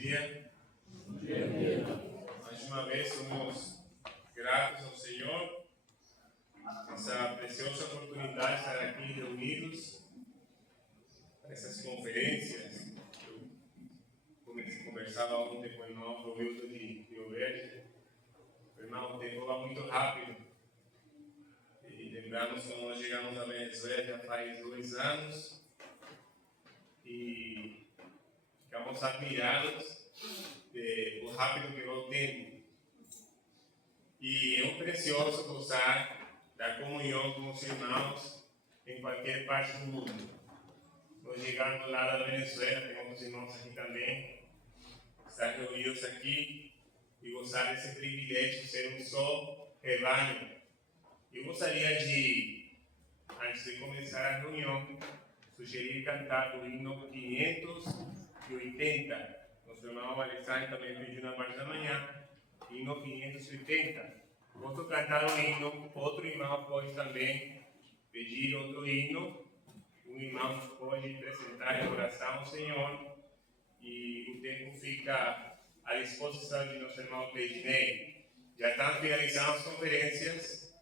dia. Mais uma vez somos gratos ao Senhor, essa preciosa oportunidade de estar aqui reunidos para essas conferências. Eu conversava ontem com o irmão Romildo de Rio Verde. O irmão, o tempo vai muito rápido. E lembramos quando nós chegamos à Venezuela já faz 2 anos e ficamos admirados do rápido que vai o tempo. E é precioso gozar da comunhão com os irmãos em qualquer parte do mundo. Nós chegamos lá da Venezuela, temos irmãos aqui também, estar reunidos aqui e gozar desse privilégio de ser um só rebanho. Eu gostaria de, antes de começar a reunião, sugerir cantar o hino 580. Nosso irmão Alexandre também pediu na parte da manhã, hino 580. Posso cantar um hino, outro irmão pode também pedir outro hino. Um irmão pode apresentar em oração ao Senhor e o tempo fica à disposição de nosso irmão Pedinei. Já estão finalizando as conferências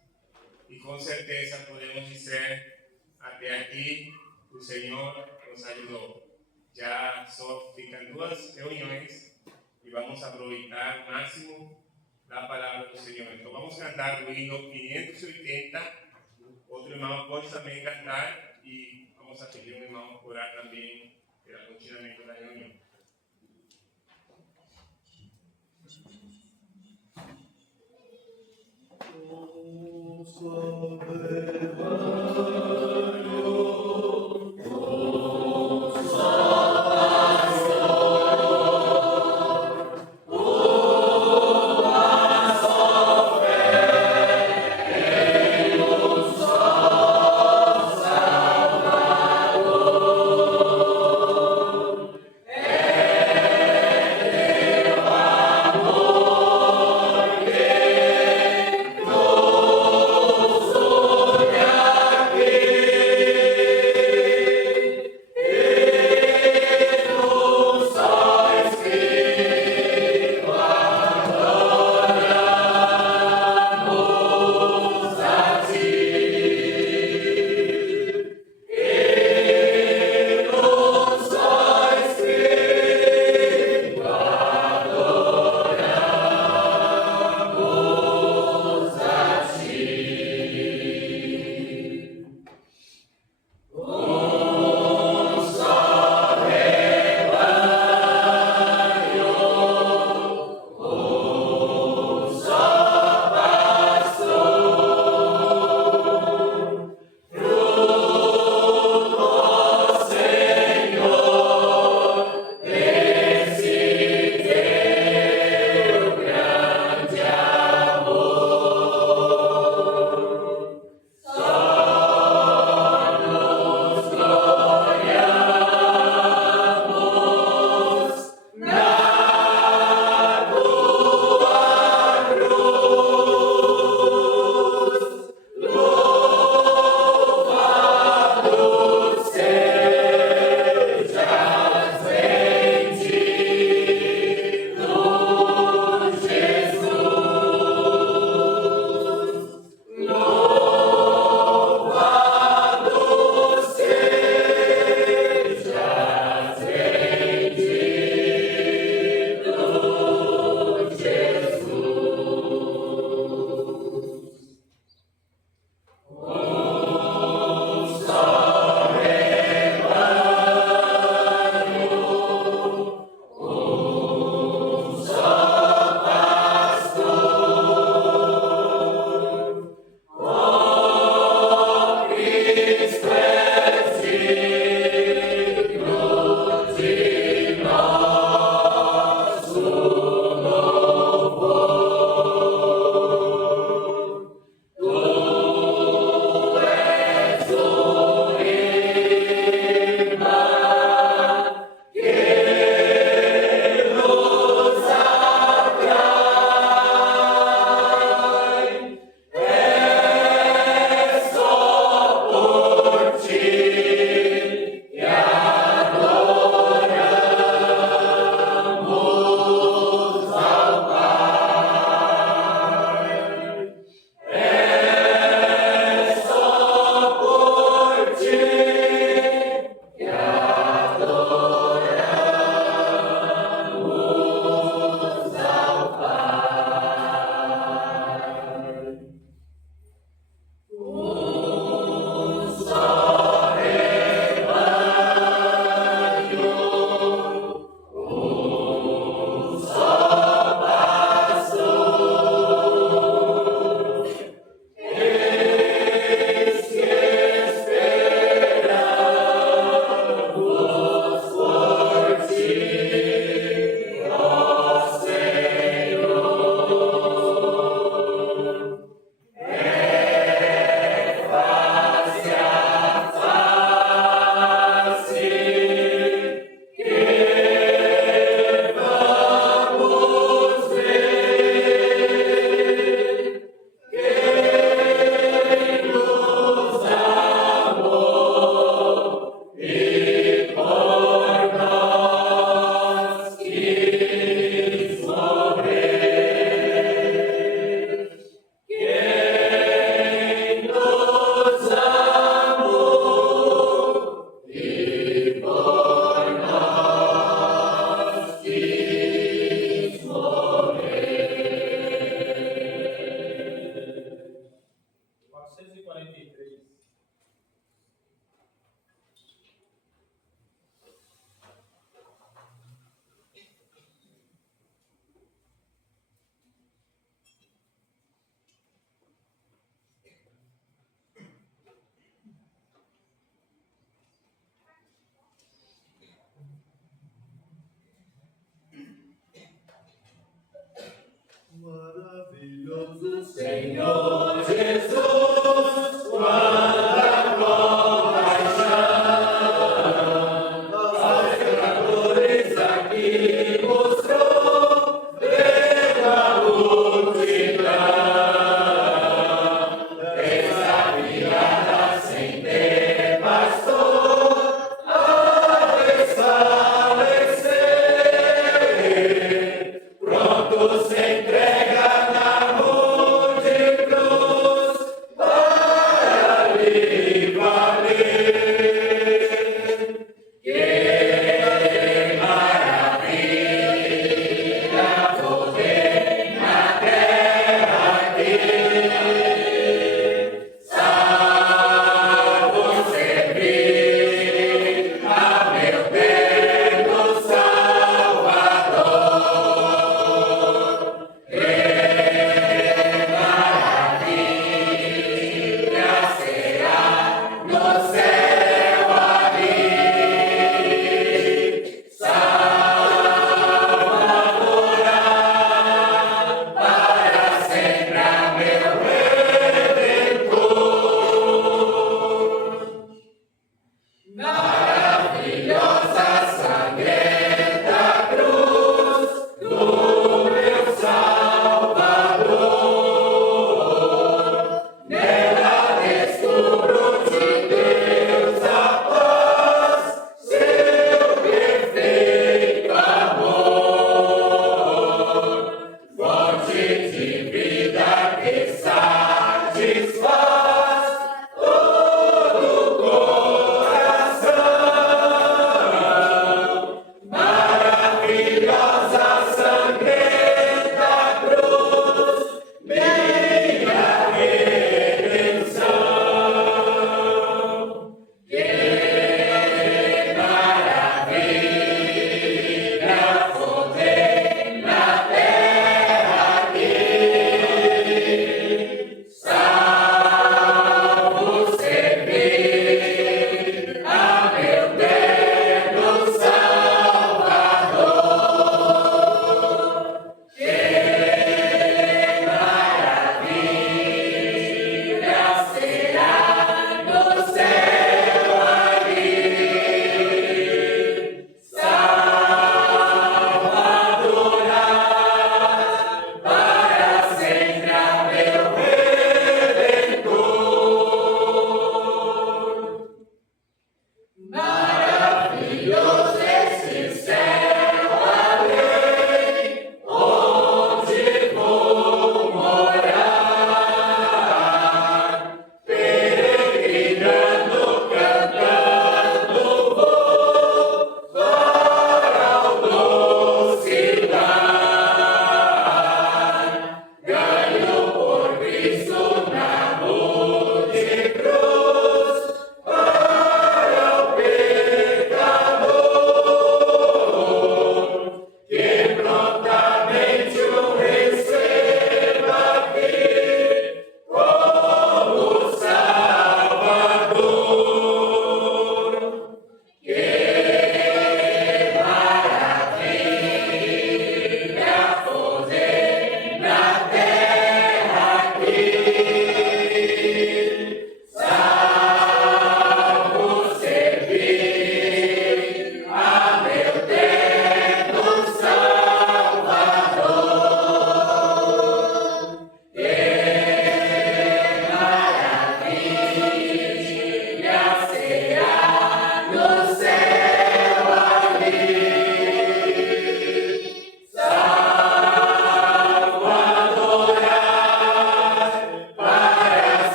e com certeza podemos dizer até aqui o Senhor nos ajudou. Já só ficam 2 reuniões e vamos aproveitar o máximo da palavra do Senhor. Então vamos cantar o hino 580. Outro irmão pode também cantar e vamos pedir um irmão orar também pelo continuamento da reunião. Yeah.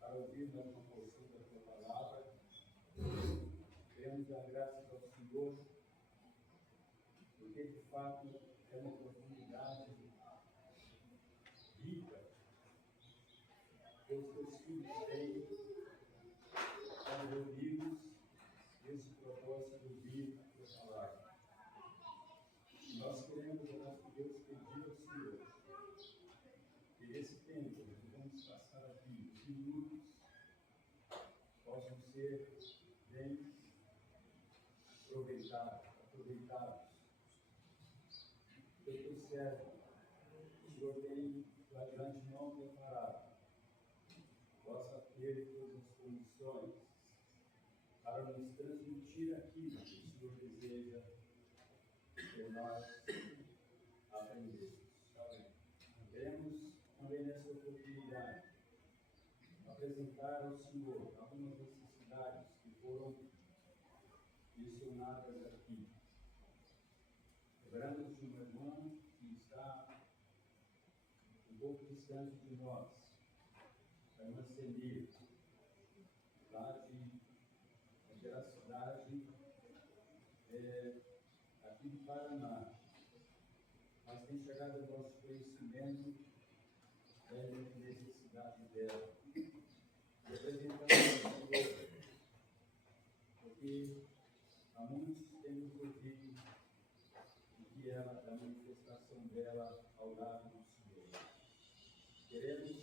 Para ouvir na composição da tua palavra, queremos dar graças ao Senhor, porque de fato é uma oportunidade rica que os teus filhos têm para reunirmos esse propósito de vir a tua palavra. E nós queremos, ó nosso Deus, pedir ao Senhor que esse tempo que vamos passar aqui, os minutos, possam ser bem aproveitados. Eu teu servo, o Senhor tem de antemão preparado, possa ter todas as condições para nos transmitir aquilo que o Senhor deseja que nós aprendemos. Queremos também nessa oportunidade apresentar ao Senhor algumas necessidades que foram mencionadas aqui. Lembramos de uma irmã que está um pouco distante de nós, a irmã Celia, lá daquela cidade aqui do Paraná, mas tem chegado ao nosso conhecimento da necessidade dela. E apresentamos ao Senhor, porque há muitos temos ouvido da manifestação dela ao lado do Senhor. Queremos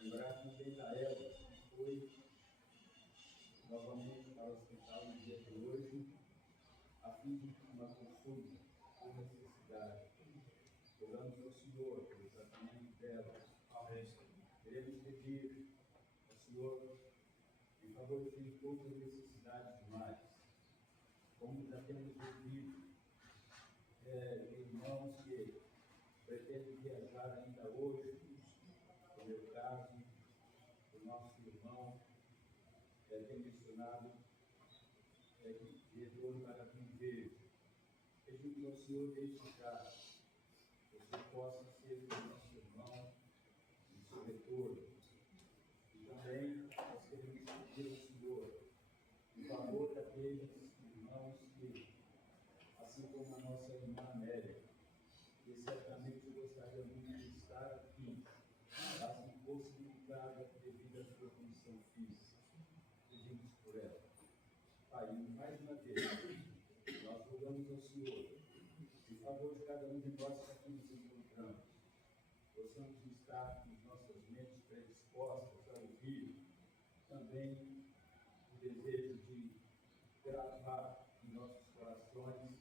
lembrar também da Ela, que foi novamente para o hospital no dia de hoje, a fim de uma consulta com necessidade. Oramos ao Senhor pelo tratamento dela. Queremos pedir ao Senhor em favor de outras necessidades mais, como já temos ouvido, irmãos que pretendem viajar ainda hoje, no meu caso, o nosso irmão tem mencionado que retorno para viver. Pedimos ao Senhor desde já, que você possa ser o nosso irmão em seu retorno. E também nós queremos pedir ao Senhor em favor daqueles irmãos que, assim como a nossa irmã Amélia, que certamente gostaria muito de estar aqui, mas impossibilitada devido à sua condição física. Pedimos por ela. Pai, mais uma vez, nós rogamos ao Senhor, em favor de cada um de nós que aqui nos encontramos, possamos estar com nossas mentes predispostas a ouvir também o desejo de gravar em nossos corações,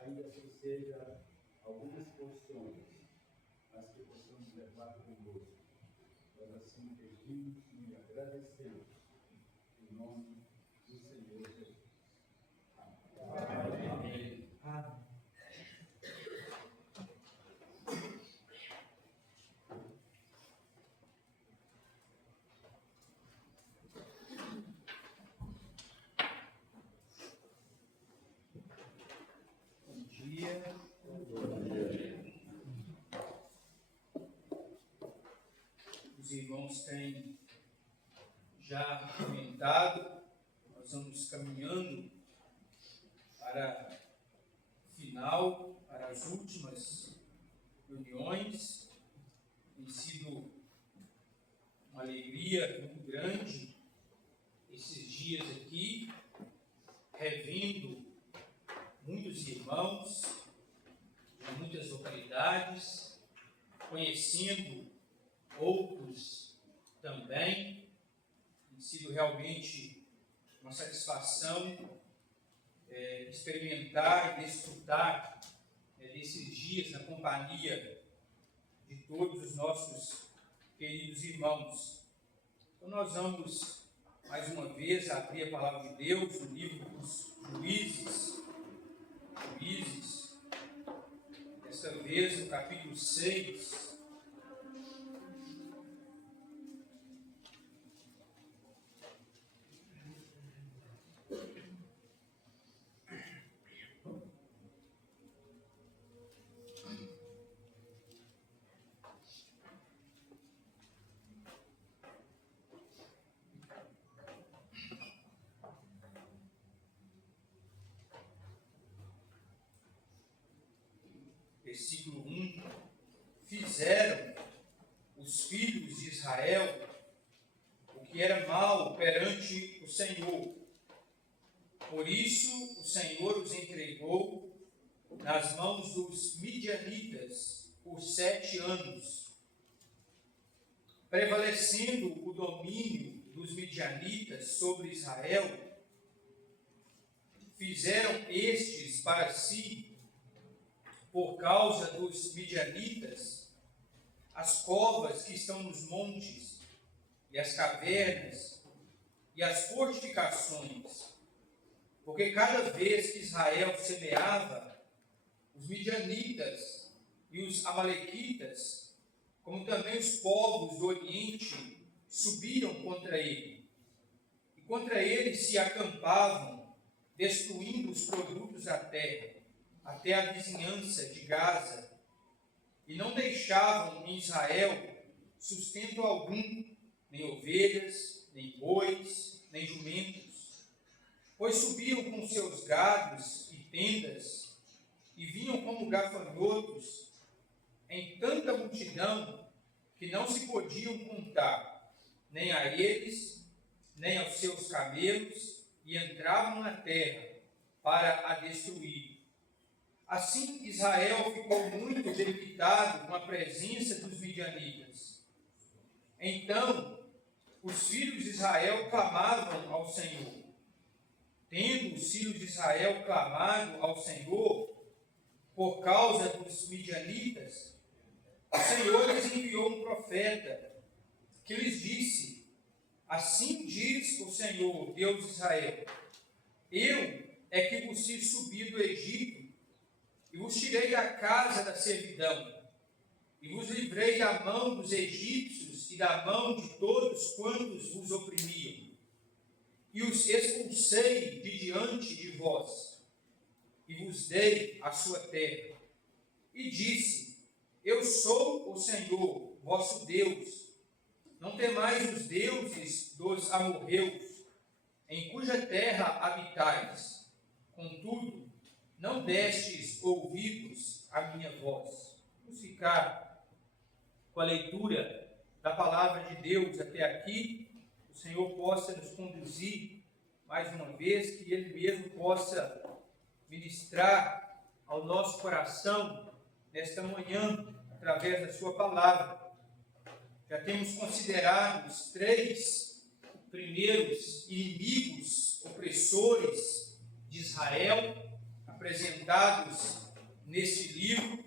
ainda que seja algumas porções, mas que possamos levar conosco. Nós assim pedimos e agradecemos em nome do Senhor Jesus. Amém. Amém. Amém. Os irmãos têm já comentado, nós vamos caminhando para o final, para as últimas reuniões. Tem sido uma alegria muito grande esses dias aqui, revendo muitos irmãos de muitas localidades, conhecendo outros também. Tem sido realmente uma satisfação experimentar e desfrutar desses dias na companhia de todos os nossos queridos irmãos. Então nós vamos mais uma vez abrir a palavra de Deus no livro dos Juízes, desta vez no capítulo 6. versículo 1, fizeram os filhos de Israel o que era mal perante o Senhor. Por isso o Senhor os entregou nas mãos dos midianitas por 7 anos. Prevalecendo o domínio dos midianitas sobre Israel, fizeram estes para si, por causa dos midianitas, as covas que estão nos montes, e as cavernas, e as fortificações, porque cada vez que Israel semeava, os midianitas e os amalequitas, como também os povos do Oriente, subiram contra ele. E contra ele se acampavam, destruindo os produtos da terra, até a vizinhança de Gaza, e não deixavam em Israel sustento algum, nem ovelhas, nem bois, nem jumentos, pois subiam com seus gados e tendas, e vinham como gafanhotos, em tanta multidão, que não se podiam contar, nem a eles, nem aos seus camelos, e entravam na terra para a destruir. Assim Israel ficou muito debilitado com a presença dos midianitas. Então os filhos de Israel clamavam ao Senhor. Tendo os filhos de Israel clamado ao Senhor por causa dos midianitas, o Senhor lhes enviou um profeta que lhes disse: assim diz o Senhor, Deus de Israel: eu é que vos fiz subir do Egito, e vos tirei da casa da servidão, e vos livrei da mão dos egípcios e da mão de todos quantos vos oprimiam, e os expulsei de diante de vós, e vos dei a sua terra. E disse: eu sou o Senhor, vosso Deus. Não temais os deuses dos amorreus, em cuja terra habitais. Contudo, não destes ouvidos à minha voz. Vamos ficar com a leitura da palavra de Deus até aqui. O Senhor possa nos conduzir mais uma vez, que Ele mesmo possa ministrar ao nosso coração nesta manhã, através da sua palavra. Já temos considerado os 3 primeiros inimigos opressores de Israel, apresentados neste livro: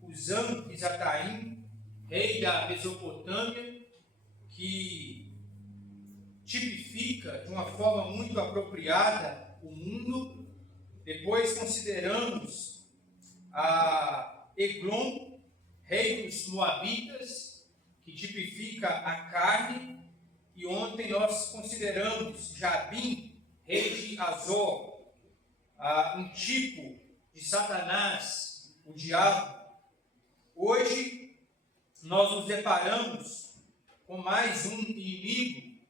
Cusã-Risataim, rei da Mesopotâmia, que tipifica de uma forma muito apropriada o mundo. Depois consideramos a Eglon, rei dos Moabitas, que tipifica a carne. E ontem nós consideramos Jabim, rei de Azor, um tipo de Satanás, o diabo. Hoje nós nos deparamos com mais um inimigo,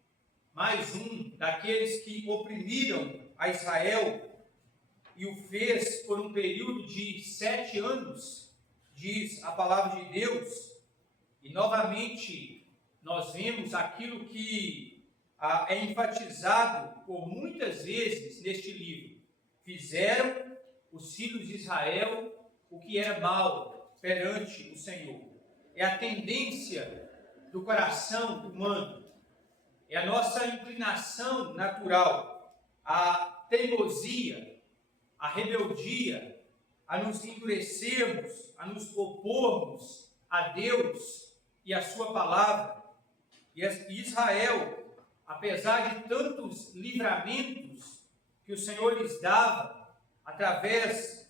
mais um daqueles que oprimiram a Israel e o fez por um período de 7 anos, diz a palavra de Deus. E novamente nós vemos aquilo que é enfatizado por muitas vezes neste livro: fizeram os filhos de Israel o que era mal perante o Senhor. É a tendência do coração humano, é a nossa inclinação natural, a teimosia, a rebeldia, a nos endurecermos, a nos opormos a Deus e a sua palavra. E Israel, apesar de tantos livramentos que o Senhor lhes dava, através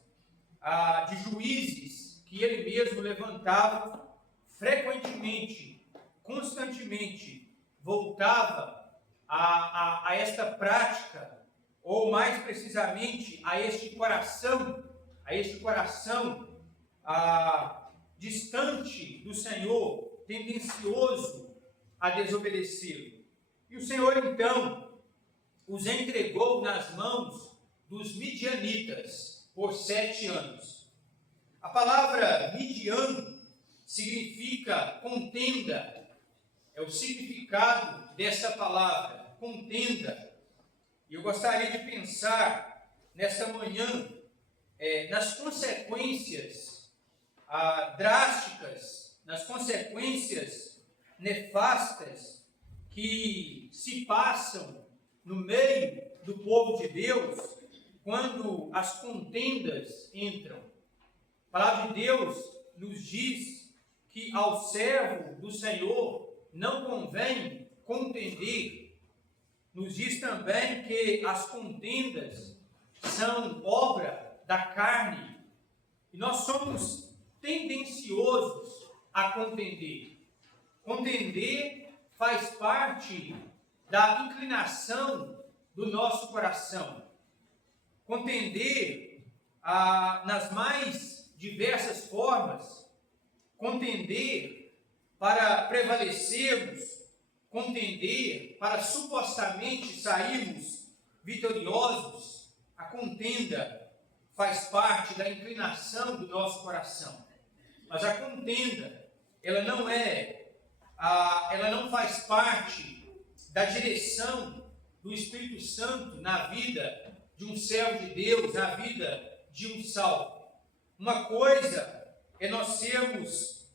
de juízes que ele mesmo levantava, frequentemente, constantemente, voltava a esta prática, ou mais precisamente a este coração distante do Senhor, tendencioso a desobedecê-lo. E o Senhor então os entregou nas mãos dos midianitas por 7 anos. A palavra Midian significa contenda. É o significado dessa palavra, contenda. E eu gostaria de pensar nesta manhã nas consequências drásticas, nas consequências nefastas que se passam no meio do povo de Deus quando as contendas entram. A palavra de Deus nos diz que ao servo do Senhor não convém contender. Nos diz também que as contendas são obra da carne e nós somos tendenciosos a contender. Contender faz parte da inclinação do nosso coração. Contender nas mais diversas formas, contender para prevalecermos, contender para supostamente sairmos vitoriosos. A contenda faz parte da inclinação do nosso coração. Mas a contenda, ela não faz parte da direção do Espírito Santo na vida de um servo de Deus, na vida de um salvo. Uma coisa é nós sermos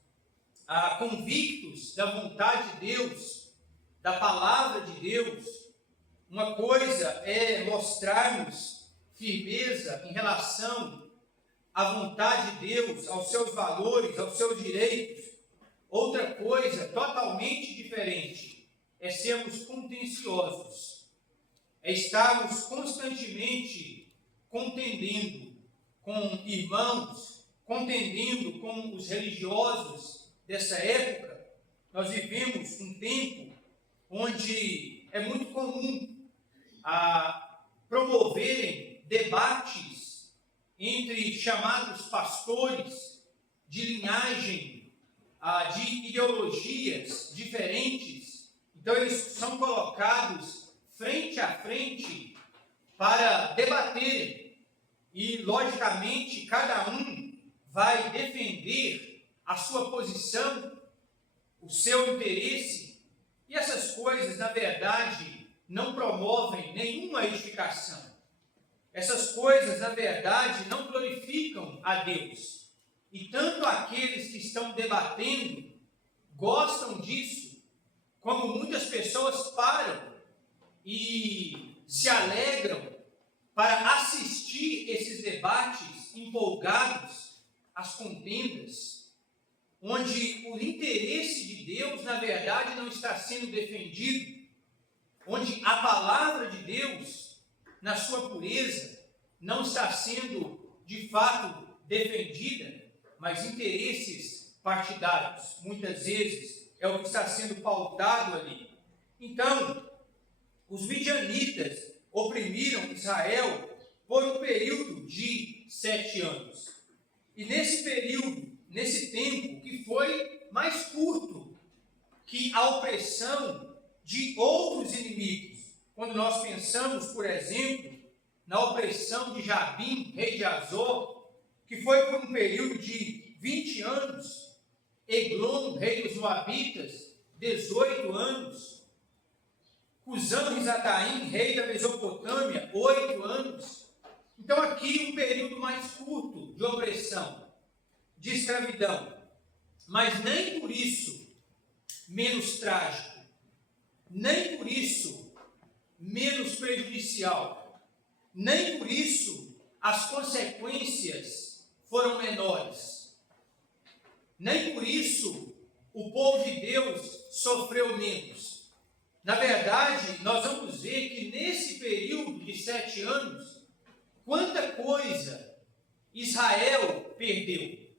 convictos da vontade de Deus, da palavra de Deus. Uma coisa é mostrarmos firmeza em relação à vontade de Deus, aos seus valores, aos seus direitos. Outra coisa totalmente diferente é sermos contenciosos, é estarmos constantemente contendendo com irmãos, contendendo com os religiosos dessa época. Nós vivemos um tempo onde é muito comum promoverem debates entre chamados pastores de linhagem, de ideologias diferentes. Então eles são colocados frente a frente para debaterem. E, logicamente, cada um vai defender a sua posição, o seu interesse. E essas coisas, na verdade, não promovem nenhuma edificação. Essas coisas, na verdade, não glorificam a Deus. E tanto aqueles que estão debatendo gostam disso, como muitas pessoas param e se alegram para assistir esses debates empolgados, as contendas, onde o interesse de Deus, na verdade, não está sendo defendido, onde a palavra de Deus, na sua pureza, não está sendo, de fato, defendida, mas interesses partidários, muitas vezes, é o que está sendo pautado ali. Então, os midianitas oprimiram Israel por um período de 7 anos. E nesse período, nesse tempo, que foi mais curto que a opressão de outros inimigos. Quando nós pensamos, por exemplo, na opressão de Jabim, rei de Azor, que foi por um período de 20 anos, Eglon, rei dos Moabitas, 18 anos, Cusã-Risataim, rei da Mesopotâmia, 8 anos. Então aqui um período mais curto de opressão, de escravidão, mas nem por isso menos trágico, nem por isso menos prejudicial, nem por isso as consequências foram menores, nem por isso o povo de Deus sofreu menos. Na verdade, nós vamos ver que nesse período de 7 anos, quanta coisa Israel perdeu,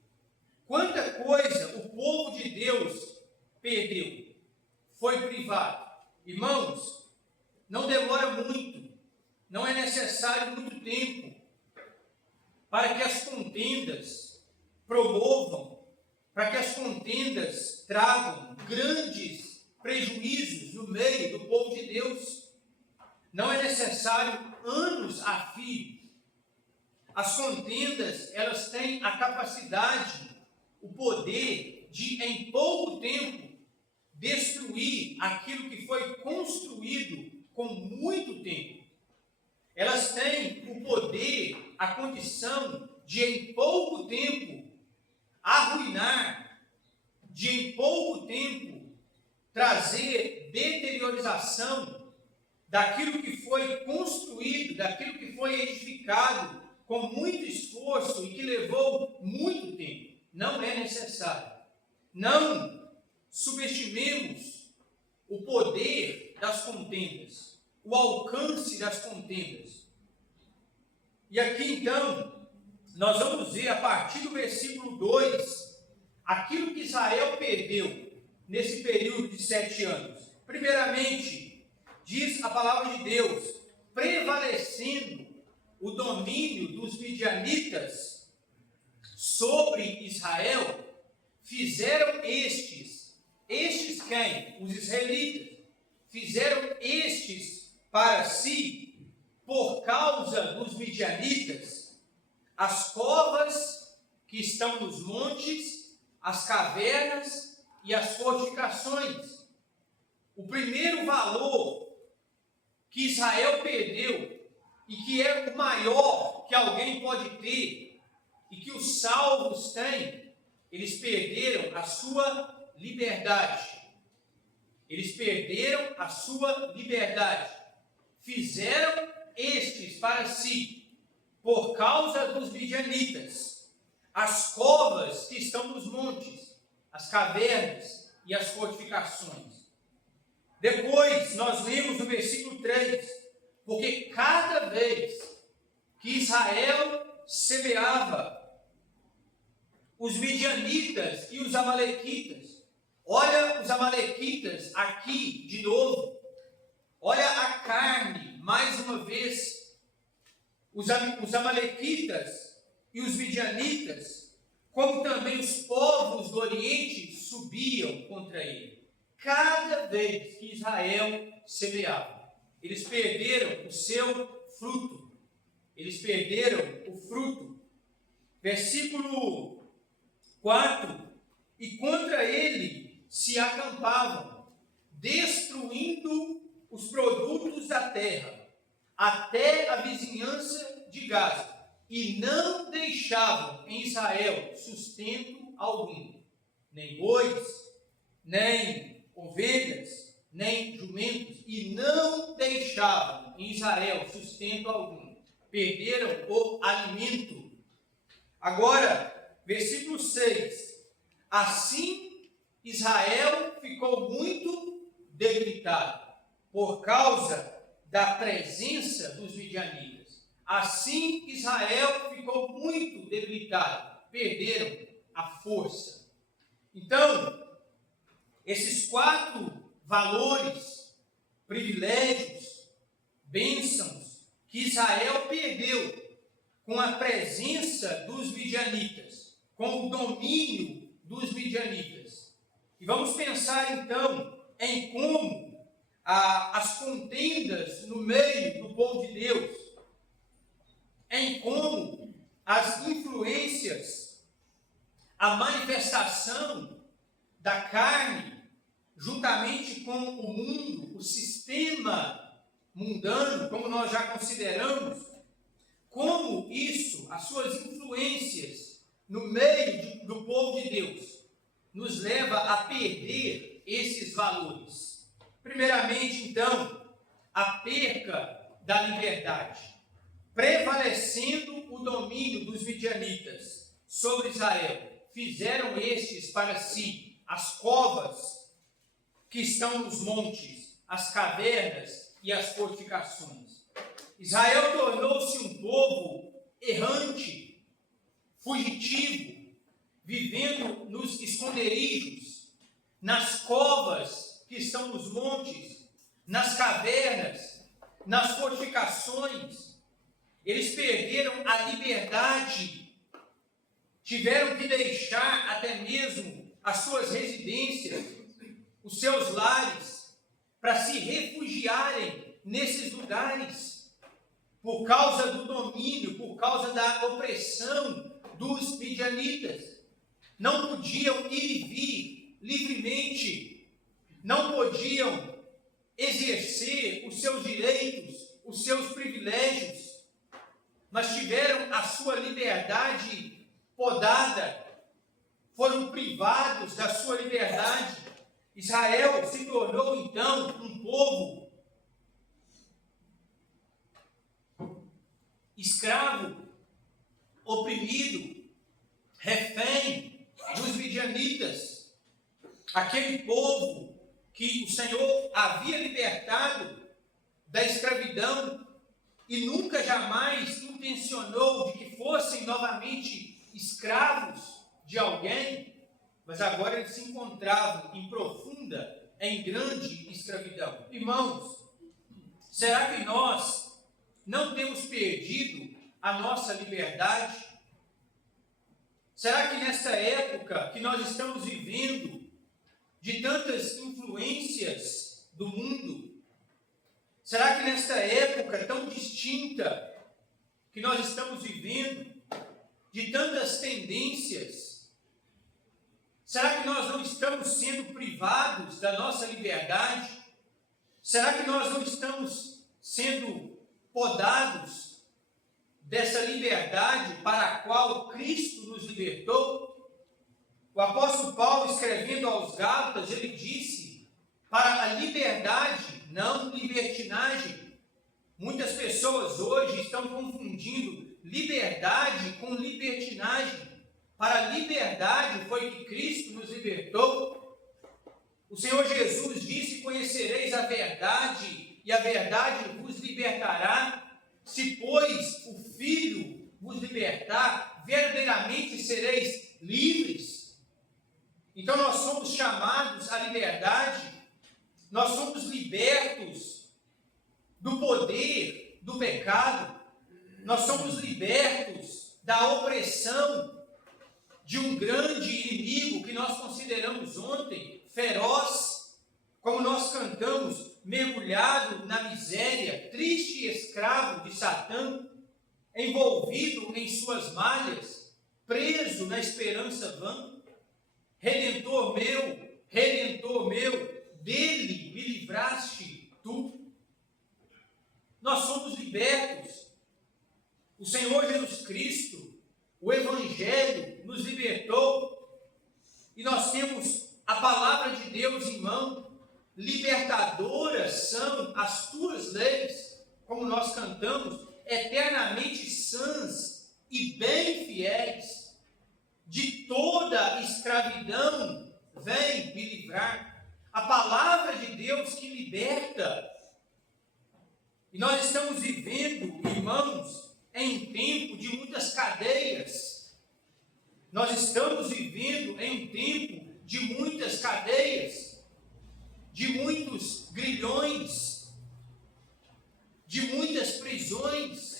quanta coisa o povo de Deus perdeu, foi privado. Irmãos, não demora muito, não é necessário muito tempo para que as contendas promovam, para que as contendas tragam grandes prejuízos no meio do povo de Deus. Não é necessário anos a fio as contendas, elas têm a capacidade, o poder de, em pouco tempo, destruir aquilo que foi construído com muito tempo. Elas têm o poder, a condição de, em pouco tempo, arruinar, de, em pouco tempo, trazer deteriorização daquilo que foi construído, daquilo que foi edificado com muito esforço e que levou muito tempo. Não é necessário. Não subestimemos o poder das contendas, o alcance das contendas. E aqui então, nós vamos ver a partir do versículo 2, aquilo que Israel perdeu nesse período de 7 anos. Primeiramente, diz a palavra de Deus, prevalecendo o domínio dos midianitas sobre Israel, fizeram estes quem? Os israelitas, fizeram estes para si, por causa dos midianitas, as covas que estão nos montes, as cavernas e as fortificações. O primeiro valor que Israel perdeu, e que é o maior que alguém pode ter, e que os salvos têm, eles perderam a sua liberdade. Eles perderam a sua liberdade. Fizeram estes para si, por causa dos midianitas, as covas que estão nos montes, as cavernas e as fortificações. Depois, nós lemos no versículo 3, porque cada vez que Israel semeava, os midianitas e os amalequitas, olha os amalequitas aqui de novo, olha a carne, mais uma vez, os amalequitas e os midianitas, como também os povos do Oriente subiam contra ele. Cada vez que Israel semeava, eles perderam o seu fruto. Eles perderam o fruto. Versículo 4. E contra ele se acampavam, destruindo os produtos da terra, até a vizinhança de Gaza, e não deixavam em Israel sustento algum, nem bois, nem ovelhas, nem jumentos, e não deixavam em Israel sustento algum. Perderam o alimento. Agora, versículo 6. Assim, Israel ficou muito debilitado, por causa da presença dos midianitas. Assim, Israel ficou muito debilitado, perderam a força. Então, esses 4 valores, privilégios, bênçãos que Israel perdeu com a presença dos midianitas, com o domínio dos midianitas. E vamos pensar então em como as contendas no meio do povo de Deus, em como as influências, a manifestação da carne, juntamente com o mundo, o sistema mundano, como nós já consideramos, como isso, as suas influências no meio do povo de Deus, nos leva a perder esses valores. Primeiramente, então, a perca da liberdade, prevalecendo o domínio dos midianitas sobre Israel, fizeram estes para si as covas que estão nos montes, as cavernas e as fortificações. Israel tornou-se um povo errante, fugitivo, vivendo nos esconderijos, nas covas que estão nos montes, nas cavernas, nas fortificações. Eles perderam a liberdade, tiveram que deixar até mesmo as suas residências, os seus lares, para se refugiarem nesses lugares, por causa do domínio, por causa da opressão dos midianitas. Não podiam ir e vir livremente, não podiam exercer os seus direitos, os seus privilégios, mas tiveram a sua liberdade podada, foram privados da sua liberdade. Israel se tornou então um povo escravo, oprimido, refém dos midianitas, aquele povo que o Senhor havia libertado da escravidão e nunca jamais intencionou de que fossem novamente escravos de alguém, mas agora eles se encontravam em profunda, em grande escravidão. Irmãos, será que nós não temos perdido a nossa liberdade? Será que nesta época que nós estamos vivendo, de tantas influências do mundo, será que nesta época tão distinta que nós estamos vivendo, de tantas tendências, será que nós não estamos sendo privados da nossa liberdade? Será que nós não estamos sendo podados dessa liberdade para a qual Cristo nos libertou? O apóstolo Paulo, escrevendo aos Gálatas, ele disse: para a liberdade, não libertinagem. Muitas pessoas hoje estão confundindo liberdade com libertinagem. Para a liberdade foi que Cristo nos libertou. O Senhor Jesus disse: conhecereis a verdade, e a verdade vos libertará. Se, pois, o Filho vos libertar, verdadeiramente sereis livres. Então nós somos chamados à liberdade, nós somos libertos do poder do pecado, nós somos libertos da opressão de um grande inimigo que nós consideramos ontem feroz, como nós cantamos, mergulhado na miséria, triste e escravo de Satã, envolvido em suas malhas, preso na esperança vã. Redentor meu, dele me livraste tu. Nós somos libertos. O Senhor Jesus Cristo, o Evangelho nos libertou, e nós temos a palavra de Deus em mão. Libertadoras são as tuas leis, como nós cantamos, eternamente sãs e bem fiéis. De toda escravidão vem me livrar. A palavra de Deus que liberta. E nós estamos vivendo, irmãos, em um tempo de muitas cadeias. Nós estamos vivendo em um tempo de muitas cadeias, de muitos grilhões, de muitas prisões,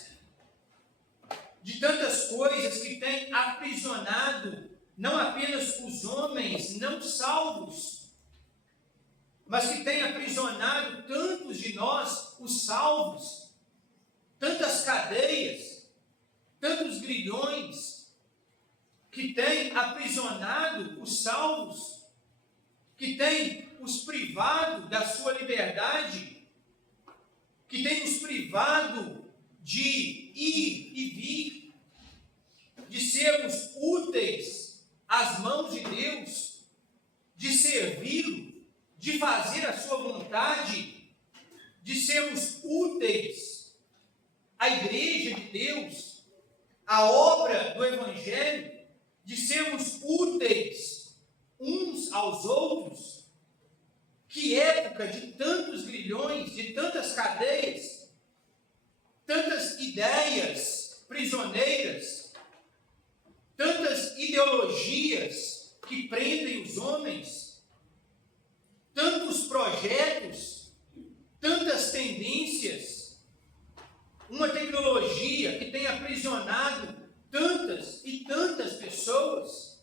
de tantas coisas que têm aprisionado não apenas os homens não salvos, mas que têm aprisionado tantos de nós, os salvos, tantas cadeias, tantos grilhões, que têm aprisionado os salvos, que têm os privado da sua liberdade, que têm os privado de ir e vir, de sermos úteis às mãos de Deus, de servi-lo, de fazer a sua vontade, de sermos úteis à igreja de Deus, à obra do Evangelho, de sermos úteis uns aos outros. Que época de tantos grilhões, de tantas cadeias, tantas ideias prisioneiras, tantas ideologias que prendem os homens, tantos projetos, tantas tendências, uma tecnologia que tem aprisionado tantas e tantas pessoas,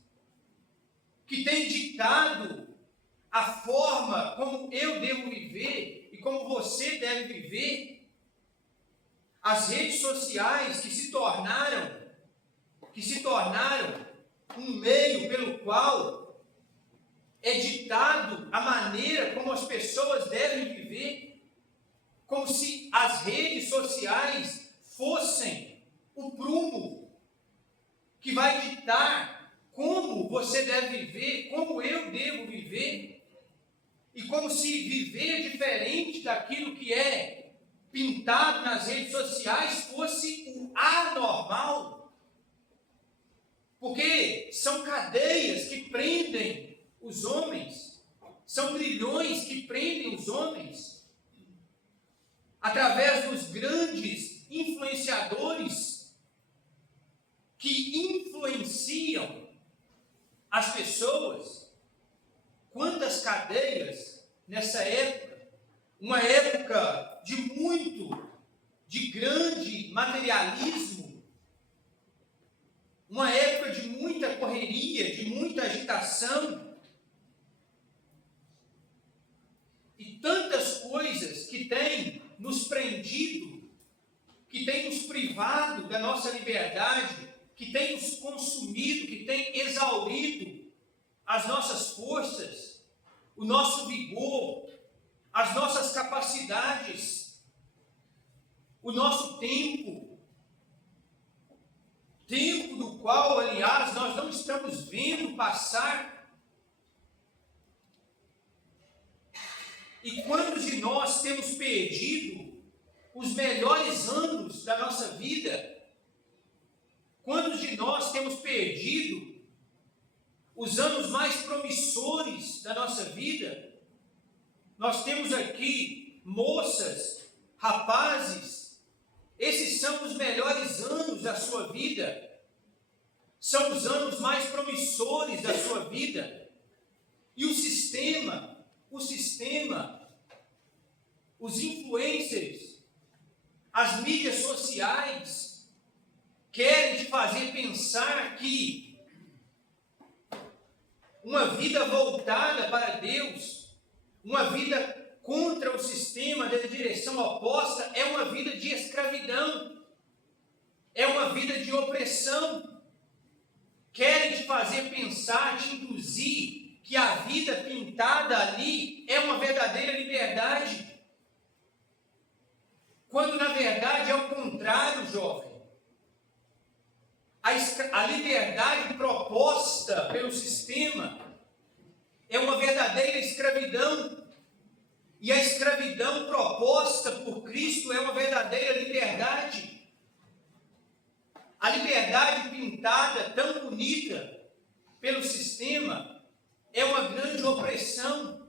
que tem ditado a forma como eu devo viver e como você deve viver. as redes sociais que se tornaram um meio pelo qual é ditado a maneira como as pessoas devem viver, como se as redes sociais fossem o prumo que vai ditar como você deve viver, como eu devo viver, e como se viver diferente daquilo que é pintado nas redes sociais fosse o anormal. Porque são cadeias que prendem os homens, são grilhões que prendem os homens, através dos grandes influenciadores que influenciam as pessoas. Quantas cadeias nessa época, uma época de grande materialismo, uma época de muita correria, de muita agitação, e tantas coisas que têm nos prendido, que têm nos privado da nossa liberdade, que têm nos consumido, que têm exaurido as nossas forças, o nosso vigor, as nossas capacidades, o nosso tempo do qual, aliás, nós não estamos vendo passar. E quantos de nós temos perdido os melhores anos da nossa vida? Quantos de nós temos perdido os anos mais promissores da nossa vida? Nós temos aqui moças, rapazes, esses são os melhores anos da sua vida, são os anos mais promissores da sua vida, e o sistema, os influencers, as mídias sociais, querem te fazer pensar que uma vida voltada para Deus, uma vida contra o sistema da direção oposta, é uma vida de escravidão, é uma vida de opressão. Querem te fazer pensar, te induzir que a vida pintada ali é uma verdadeira liberdade, quando na verdade é o contrário, jovem. A liberdade proposta pelo sistema é uma verdadeira escravidão. E a escravidão proposta por Cristo é uma verdadeira liberdade. A liberdade pintada, tão bonita pelo sistema, é uma grande opressão.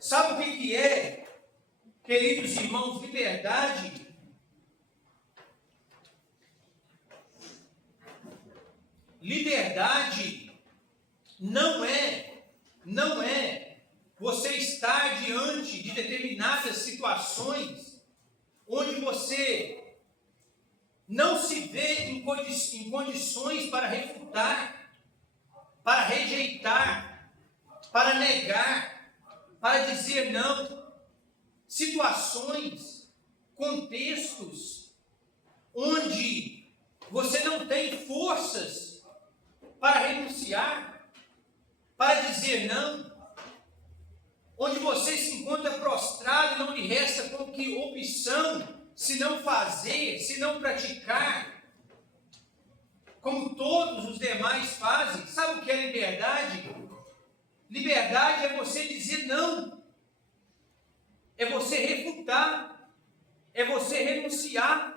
Sabe o que é, queridos irmãos, liberdade? Liberdade não é você estar diante de determinadas situações onde você não se vê em condições para refutar, para rejeitar, para negar, para dizer não. Situações, contextos, onde você não tem forças para renunciar, para dizer não, onde você se encontra prostrado e não lhe resta como que opção, se não fazer, se não praticar, como todos os demais fazem. Sabe o que é liberdade? Liberdade é você dizer não, é você refutar, é você renunciar,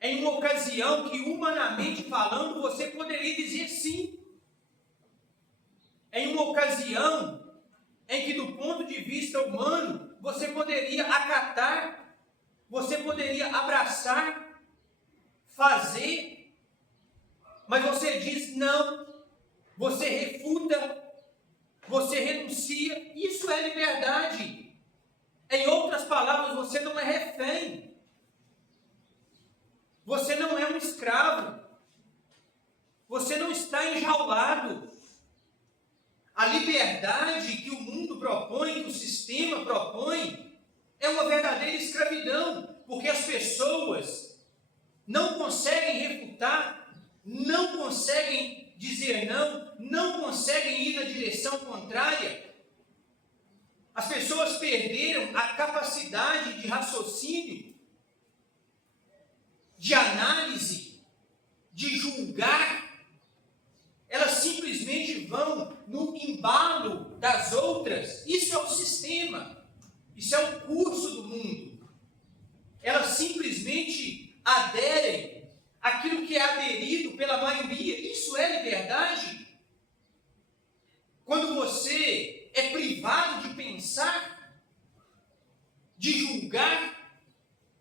em uma ocasião que, humanamente falando, você poderia dizer sim, em uma ocasião em que, do ponto de vista humano, você poderia acatar, você poderia abraçar, fazer, mas você diz não, você refuta, você renuncia. Isso é liberdade. Em outras palavras, você não é refém, você não é um escravo, você não está enjaulado. A liberdade que o mundo propõe, que o sistema propõe, é uma verdadeira escravidão, porque as pessoas não conseguem refutar, não conseguem dizer não, não conseguem ir na direção contrária. As pessoas perderam a capacidade de raciocínio, de análise, de julgar. Elas simplesmente vão no embalo das outras. Isso é o sistema, isso é o curso do mundo. Elas simplesmente aderem àquilo que é aderido pela maioria. Isso é liberdade? Quando você é privado de pensar, de julgar,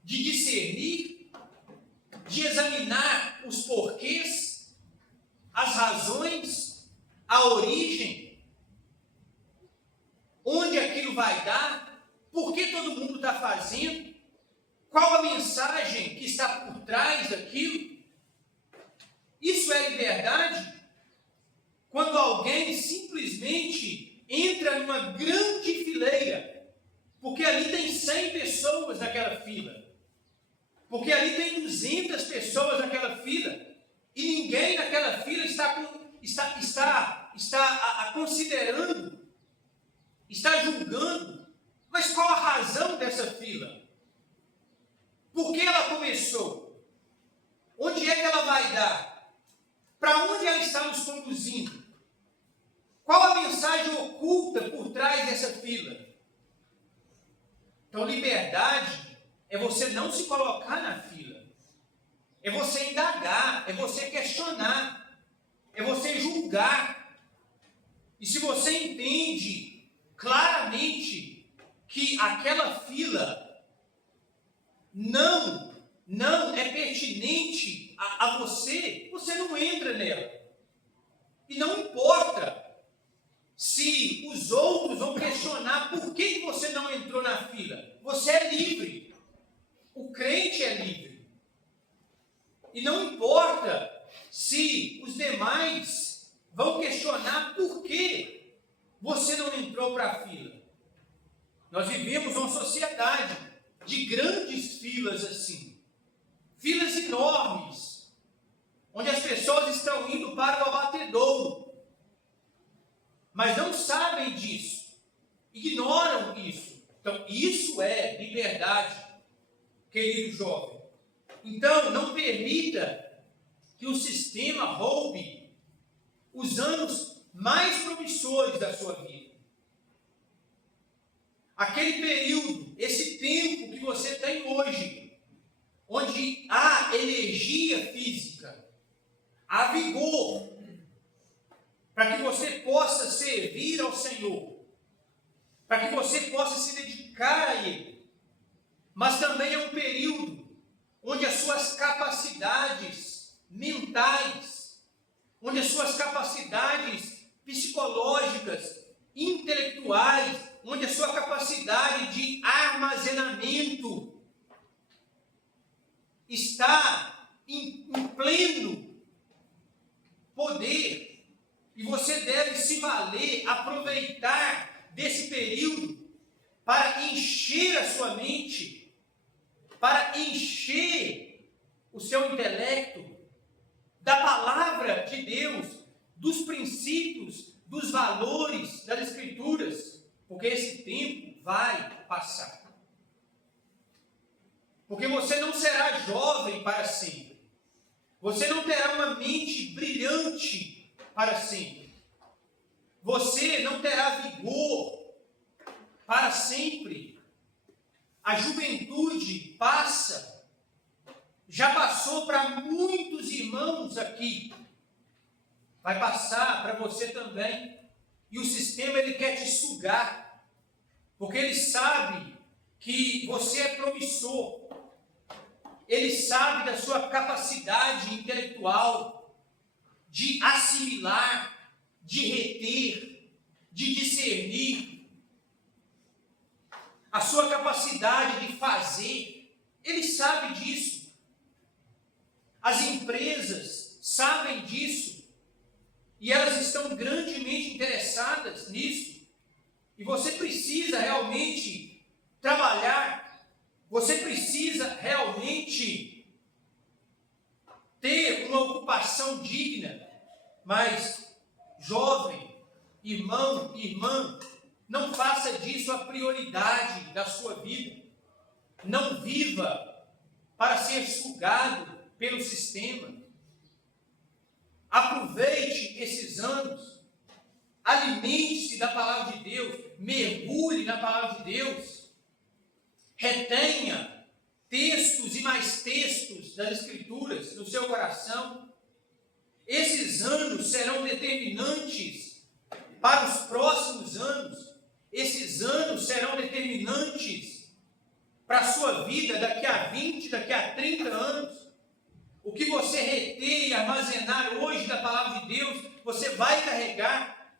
de discernir, de examinar os porquês, as razões, a origem, onde aquilo vai dar, por que todo mundo está fazendo, qual a mensagem que está por trás daquilo. Isso é liberdade? Quando alguém simplesmente entra numa grande fileira, porque ali tem 100 pessoas naquela fila, porque ali tem 200 pessoas naquela fila, e ninguém naquela fila está considerando, está julgando. Mas qual a razão dessa fila? Por que ela começou? Onde é que ela vai dar? Para onde ela está nos conduzindo? Qual a mensagem oculta por trás dessa fila? Então, liberdade é você não se colocar na fila. É você indagar, é você questionar, é você julgar. E se você entende claramente que aquela fila não é pertinente a você, você não entra nela. E não importa se os outros vão questionar por que você não entrou na fila. Você é livre. O crente é livre. E não importa se os demais vão questionar por que você não entrou para a fila. Nós vivemos uma sociedade de grandes filas assim. Filas enormes, onde as pessoas estão indo para o abatedouro, mas não sabem disso, ignoram isso. Então, isso é liberdade, querido jovem. Então, não permita que o sistema roube os anos mais promissores da sua vida. Aquele período, esse tempo que você tem hoje, onde há energia física, há vigor, para que você possa servir ao Senhor, para que você possa se dedicar a Ele. Mas também é um período onde as suas capacidades mentais, onde as suas capacidades psicológicas, intelectuais, onde a sua capacidade de armazenamento está em pleno poder. E você deve se valer, aproveitar desse período para encher a sua mente, para encher o seu intelecto da palavra de Deus, dos princípios, dos valores das Escrituras, porque esse tempo vai passar. Porque você não será jovem para sempre. Você não terá uma mente brilhante para sempre. Você não terá vigor para sempre. A juventude passa. Já passou para muitos irmãos aqui. Vai passar para você também. E o sistema, ele quer te sugar. Porque ele sabe que você é promissor. Ele sabe da sua capacidade intelectual de assimilar, de reter, de discernir. A sua capacidade de fazer. Ele sabe disso. As empresas sabem disso. E elas estão grandemente interessadas nisso. E você precisa realmente trabalhar. Você precisa realmente ter uma ocupação digna, mas, jovem, irmão, irmã, não faça disso a prioridade da sua vida. Não viva para ser sugado pelo sistema. Aproveite esses anos, alimente-se da palavra de Deus, mergulhe na palavra de Deus, retenha textos e mais textos das Escrituras no seu coração. Esses anos serão determinantes para os próximos anos. Esses anos serão determinantes para a sua vida daqui a 20, daqui a 30 anos. O que você reter e armazenar hoje da palavra de Deus, você vai carregar.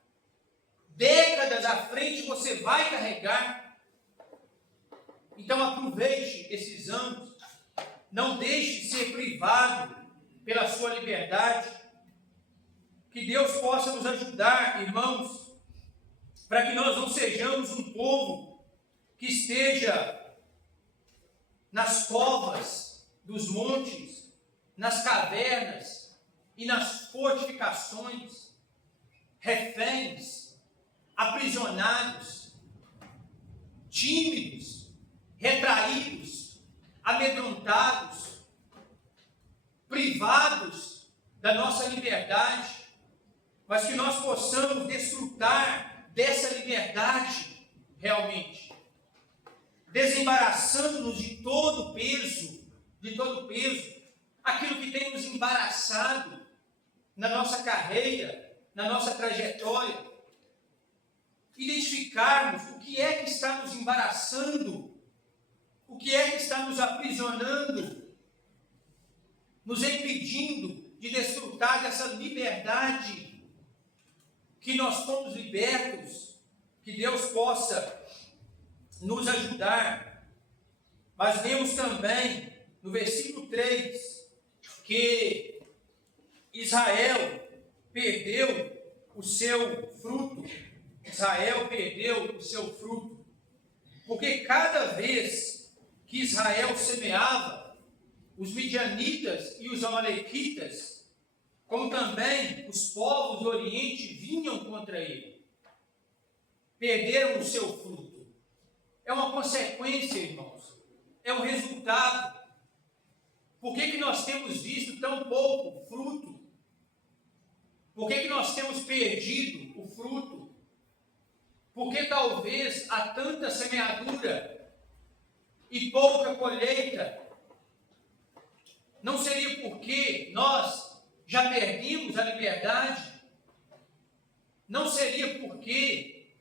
Décadas à frente você vai carregar. Então aproveite esses anos. Não deixe ser privado pela sua liberdade. Que Deus possa nos ajudar, irmãos, para que nós não sejamos um povo que esteja nas covas dos montes, nas cavernas e nas fortificações, reféns, aprisionados, tímidos, retraídos, amedrontados, privados da nossa liberdade, mas que nós possamos desfrutar dessa liberdade realmente, desembaraçando-nos de todo o peso, aquilo que tem nos embaraçado na nossa carreira, na nossa trajetória, identificarmos o que é que está nos embaraçando, o que é que está nos aprisionando, nos impedindo de desfrutar dessa liberdade que nós fomos libertos, que Deus possa nos ajudar. Mas vemos também no versículo 3 que Israel perdeu o seu fruto. Israel perdeu o seu fruto, porque cada vez que Israel semeava, os midianitas e os amalequitas, como também os povos do Oriente, vinham contra ele. Perderam o seu fruto. É uma consequência, irmãos. É um resultado. Por que nós temos visto tão pouco fruto? Por que nós temos perdido o fruto? Porque talvez há tanta semeadura e pouca colheita. Não seria porque nós já perdemos a liberdade? Não seria porque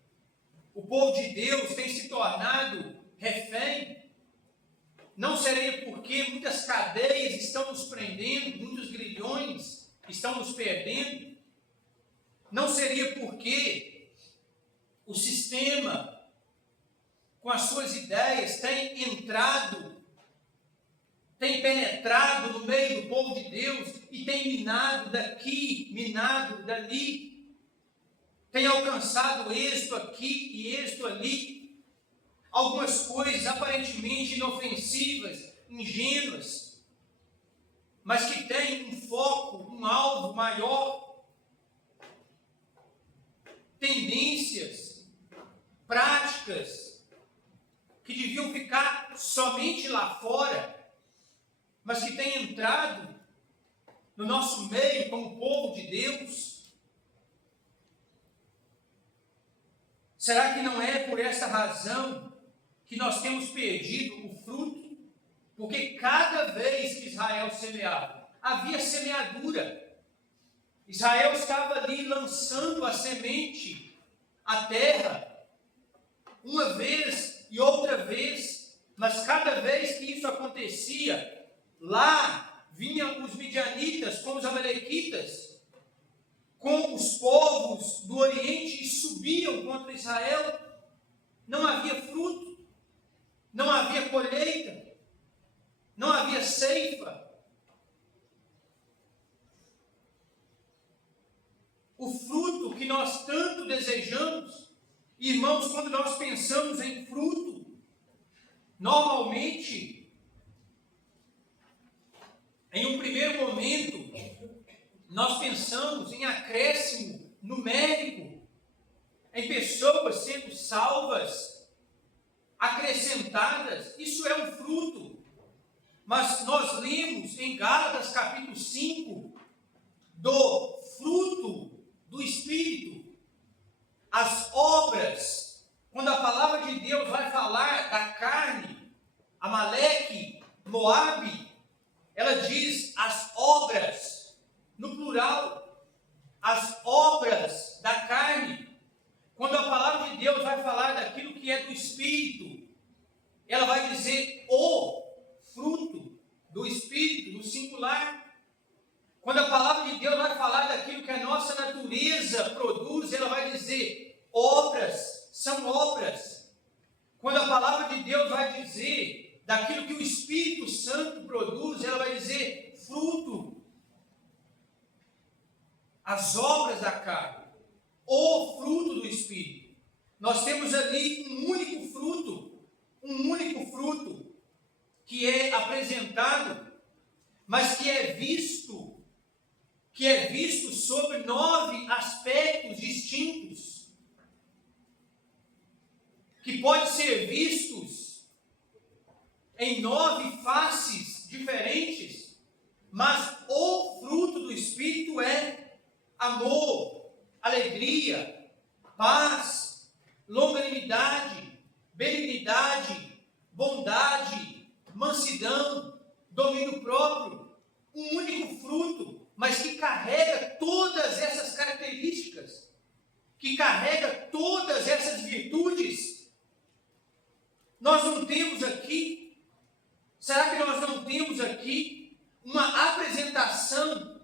o povo de Deus tem se tornado refém? Não seria porque muitas cadeias estão nos prendendo, muitos grilhões estão nos perdendo? Não seria porque o sistema, com as suas ideias, tem entrado, tem penetrado no meio do povo de Deus e tem minado daqui, minado dali, tem alcançado êxito aqui e êxito ali, algumas coisas aparentemente inofensivas, ingênuas, mas que têm um foco, um alvo maior, tendências, práticas, que deviam ficar somente lá fora, mas que têm entrado no nosso meio como povo de Deus. Será que não é por essa razão que nós temos perdido o fruto? Porque cada vez que Israel semeava, havia semeadura. Israel estava ali lançando a semente à terra, uma vez e outra vez, mas cada vez que isso acontecia, lá vinham os midianitas com os amalequitas, com os povos do Oriente e subiam contra Israel. Não havia fruto, não havia colheita, não havia ceifa. O fruto que nós tanto desejamos, irmãos, quando nós pensamos em fruto, Normalmente, em um primeiro momento, nós pensamos em acréscimo numérico, em pessoas sendo salvas, acrescentadas. Isso é um fruto. Mas nós lemos em Gálatas capítulo 5 do fruto do Espírito, as obras. Quando a palavra de Deus vai falar da carne, Amaleque, Moabe, ela diz as obras, no plural, as obras da carne. Quando a palavra de Deus vai falar daquilo que é do Espírito, ela vai dizer o fruto do Espírito, no singular. Quando a palavra de Deus vai falar daquilo que a nossa natureza produz, ela vai dizer obras, são obras. Quando a palavra de Deus vai dizer daquilo que o Espírito Santo produz, ela vai dizer fruto. As obras da carne, o fruto do Espírito. Nós temos ali um único fruto que é apresentado, mas que é visto sobre 9 aspectos distintos, que pode ser vistos em 9 faces diferentes, mas o fruto do Espírito é amor, alegria, paz, longanimidade, benignidade, bondade, mansidão, domínio próprio. Um único fruto, mas que carrega todas essas características, que carrega todas essas virtudes. Nós não temos aqui, será que nós não temos aqui uma apresentação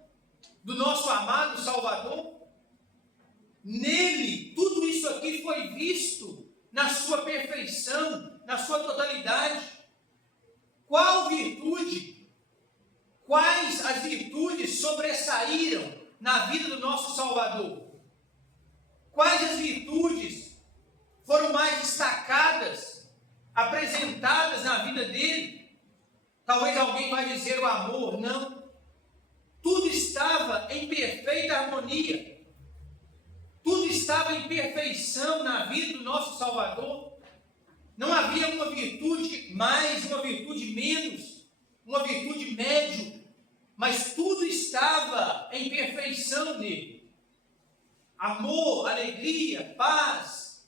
do nosso amado Salvador? Nele, tudo isso aqui foi visto na sua perfeição, na sua totalidade. Qual virtude? Quais as virtudes sobressaíram na vida do nosso Salvador? Quais as virtudes foram mais destacadas, apresentadas na vida dele? Talvez alguém vai dizer o amor. Não. Tudo estava em perfeita harmonia. Tudo estava em perfeição na vida do nosso Salvador. Não havia uma virtude mais, uma virtude menos, uma virtude médio, mas tudo estava em perfeição nele. Amor, alegria, paz,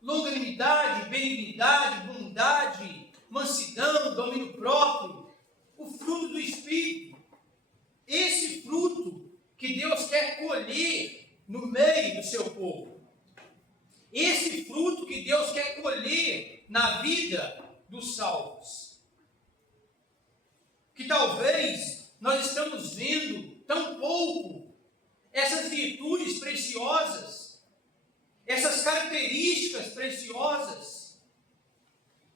longanimidade, benignidade, bondade, mansidão, domínio próprio, o fruto do Espírito. Esse fruto que Deus quer colher no meio do seu povo. Esse fruto que Deus quer colher na vida dos salvos. Que talvez nós estamos vendo tão pouco essas virtudes preciosas, essas características preciosas.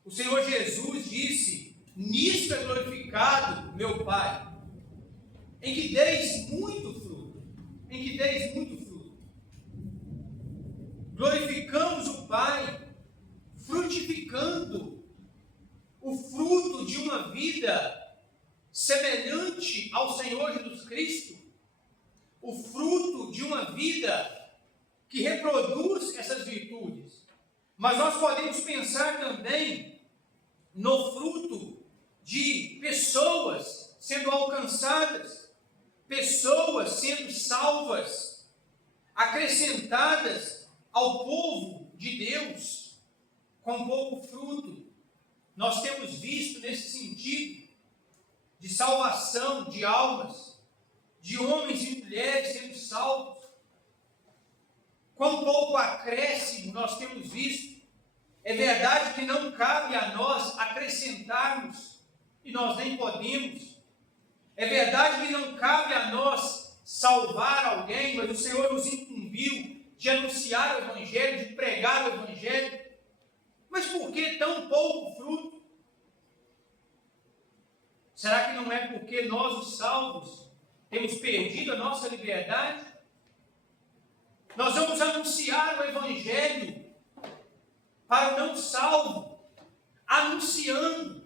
O Senhor Jesus disse: nisto é glorificado meu Pai, em que deis muito fruto, em que deis muito fruto. Glorificamos o Pai, frutificando o fruto de uma vida semelhante ao Senhor Jesus Cristo, o fruto de uma vida que reproduz essas virtudes. Mas nós podemos pensar também no fruto de pessoas sendo alcançadas, pessoas sendo salvas, acrescentadas ao povo de Deus, com pouco fruto. Nós temos visto nesse sentido de salvação de almas, de homens e mulheres sendo salvos. Com pouco acréscimo nós temos visto. É verdade que não cabe a nós acrescentarmos, e nós nem podemos. É verdade que não cabe a nós salvar alguém, mas o Senhor nos incumbiu de anunciar o Evangelho, de pregar o Evangelho. Mas por que tão pouco fruto? Será que não é porque nós, os salvos, temos perdido a nossa liberdade? Nós vamos anunciar o Evangelho para o não salvo, anunciando,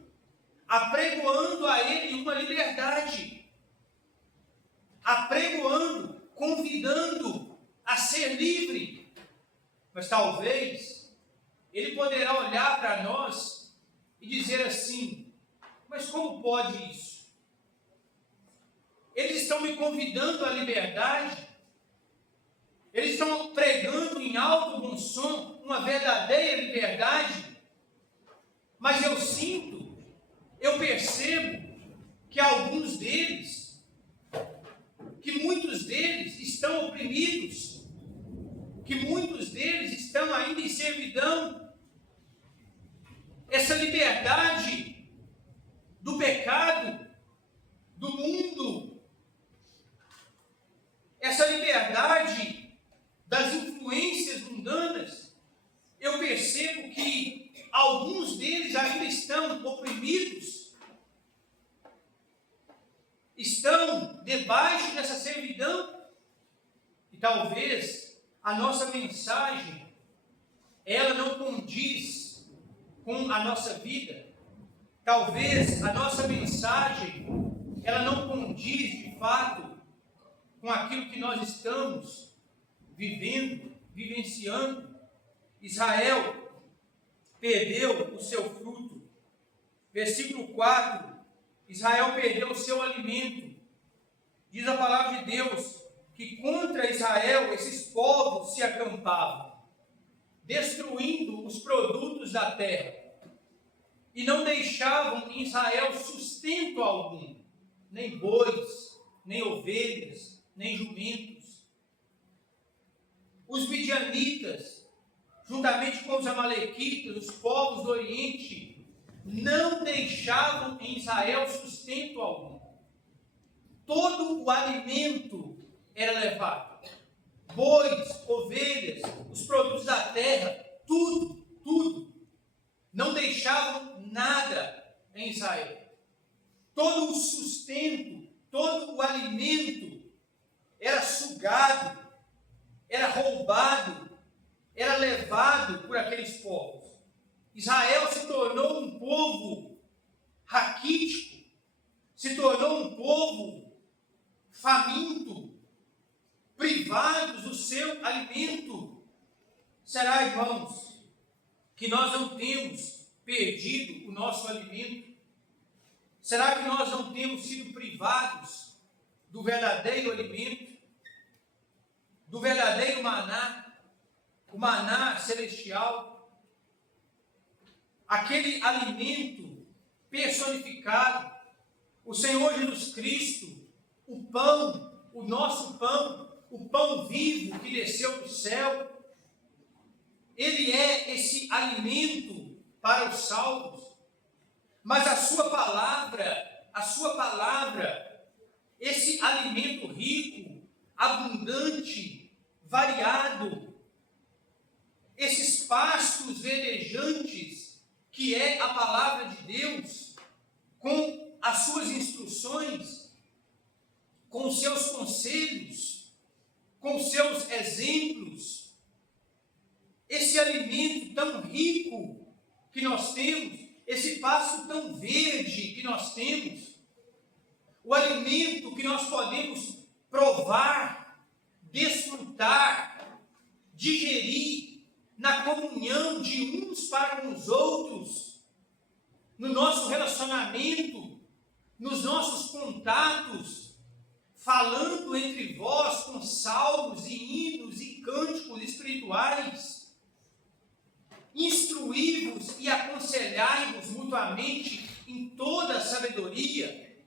apregoando a ele uma liberdade, apregoando, convidando a ser livre. Mas talvez ele poderá olhar para nós e dizer assim: mas como pode isso? Eles estão me convidando à liberdade, eles estão pregando em alto bom som uma verdadeira liberdade, mas eu sinto, eu percebo que alguns deles, que muitos deles estão oprimidos, que muitos deles estão ainda em servidão. Essa liberdade do pecado, do mundo, essa liberdade das influências mundanas, eu percebo que alguns deles ainda estão oprimidos, estão debaixo dessa servidão, e talvez a nossa mensagem, ela não condiz com a nossa vida, talvez a nossa mensagem, ela não condiz de fato com aquilo que nós estamos vivendo, vivenciando. Israel perdeu o seu fruto. Versículo 4, Israel perdeu o seu alimento. Diz a palavra de Deus que contra Israel esses povos se acampavam, destruindo os produtos da terra, e não deixavam em Israel sustento algum, nem bois, nem ovelhas, nem jumentos. Os midianitas, juntamente com os amalequitas, os povos do Oriente, não deixavam em Israel sustento algum. Todo o alimento era levado. Bois, ovelhas, os produtos da terra, tudo. Não deixavam nada em Israel. Todo o sustento, todo o alimento era sugado, era roubado, era levado por aqueles povos. Israel se tornou um povo raquítico, se tornou um povo faminto, privados do seu alimento. Será, irmãos, que nós não temos perdido o nosso alimento? Será que nós não temos sido privados do verdadeiro alimento, do verdadeiro maná, o maná celestial, aquele alimento personificado, o Senhor Jesus Cristo, o pão, o nosso pão, o pão vivo que desceu do céu? Ele é esse alimento para os salvos. Mas a sua palavra, esse alimento rico, abundante, variado, esses pastos verdejantes, que é a palavra de Deus, com as suas instruções, com os seus conselhos, com os seus exemplos, esse alimento tão rico que nós temos, esse pasto tão verde que nós temos, o alimento que nós podemos provar, desfrutar, digerir na comunhão de uns para com os outros, no nosso relacionamento, nos nossos contatos, falando entre vós com salmos e hinos e cânticos espirituais, instruí-vos e aconselhai-vos mutuamente em toda a sabedoria,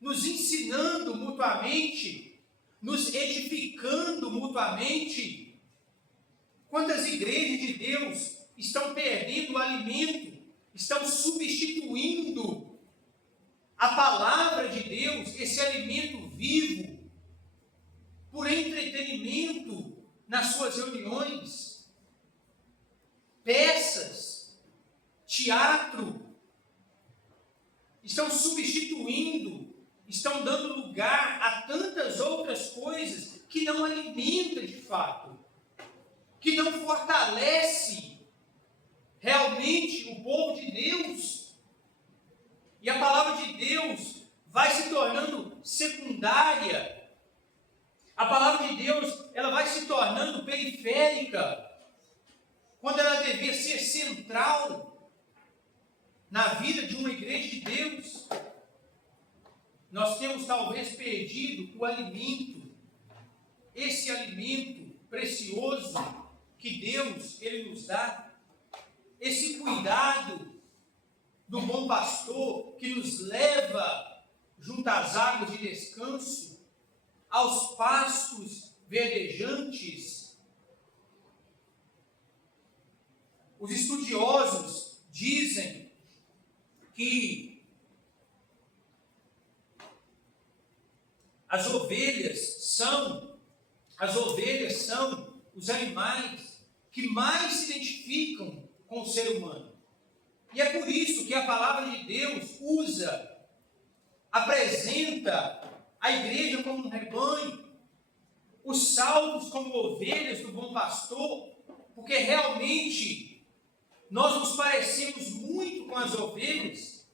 nos ensinando mutuamente, nos edificando mutuamente. Quantas igrejas de Deus estão perdendo o alimento, estão substituindo a palavra de Deus, esse alimento vivo, por entretenimento nas suas reuniões, peças, teatro, estão substituindo, estão dando lugar a tantas outras coisas que não alimenta de fato, que não fortalece realmente o povo de Deus. E a palavra de Deus vai se tornando secundária. A palavra de Deus, ela vai se tornando periférica, quando ela devia ser central na vida de uma igreja de Deus. Nós temos talvez perdido o alimento, esse alimento precioso que Deus ele nos dá, esse cuidado do bom pastor que nos leva junto às águas de descanso, aos pastos verdejantes. Os estudiosos dizem que as ovelhas são os animais que mais se identificam com o ser humano. E é por isso que a palavra de Deus apresenta a igreja como um rebanho, os salvos como ovelhas do bom pastor, porque realmente nós nos parecemos muito com as ovelhas,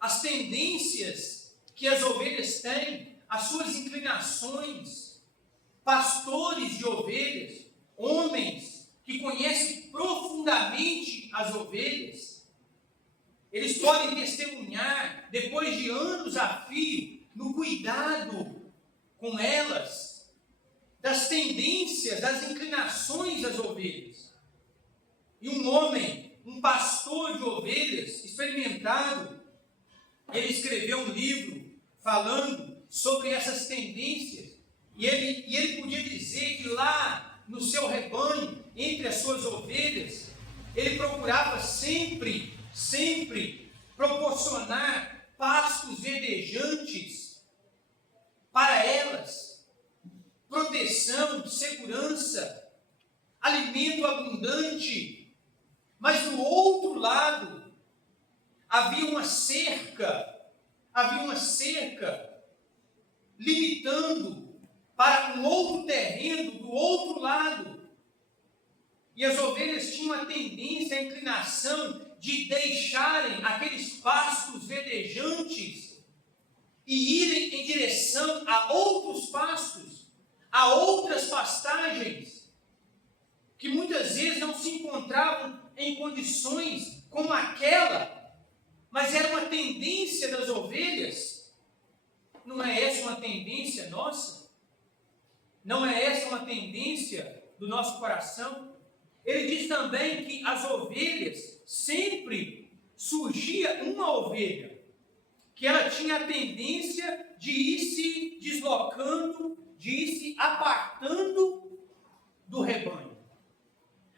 as tendências que as ovelhas têm, as suas inclinações. Pastores de ovelhas, homens que conhecem profundamente as ovelhas, eles podem testemunhar, depois de anos a fio, no cuidado com elas, das tendências, das inclinações das ovelhas. E um homem, um pastor de ovelhas experimentado, ele escreveu um livro falando sobre essas tendências, e ele podia dizer que lá no seu rebanho, entre as suas ovelhas, ele procurava sempre proporcionar pastos verdejantes para elas, proteção, segurança, alimento abundante. Mas do outro lado havia uma cerca limitando para um outro terreno do outro lado. E as ovelhas tinham a tendência, a inclinação de deixarem aqueles pastos verdejantes e irem em direção a outros pastos, a outras pastagens, que muitas vezes não se encontravam em condições como aquela, mas era uma tendência das ovelhas. Não é essa uma tendência nossa? Não é essa uma tendência do nosso coração? Ele diz também que as ovelhas, sempre surgia uma ovelha, que ela tinha a tendência de ir se deslocando, de ir se apartando do rebanho.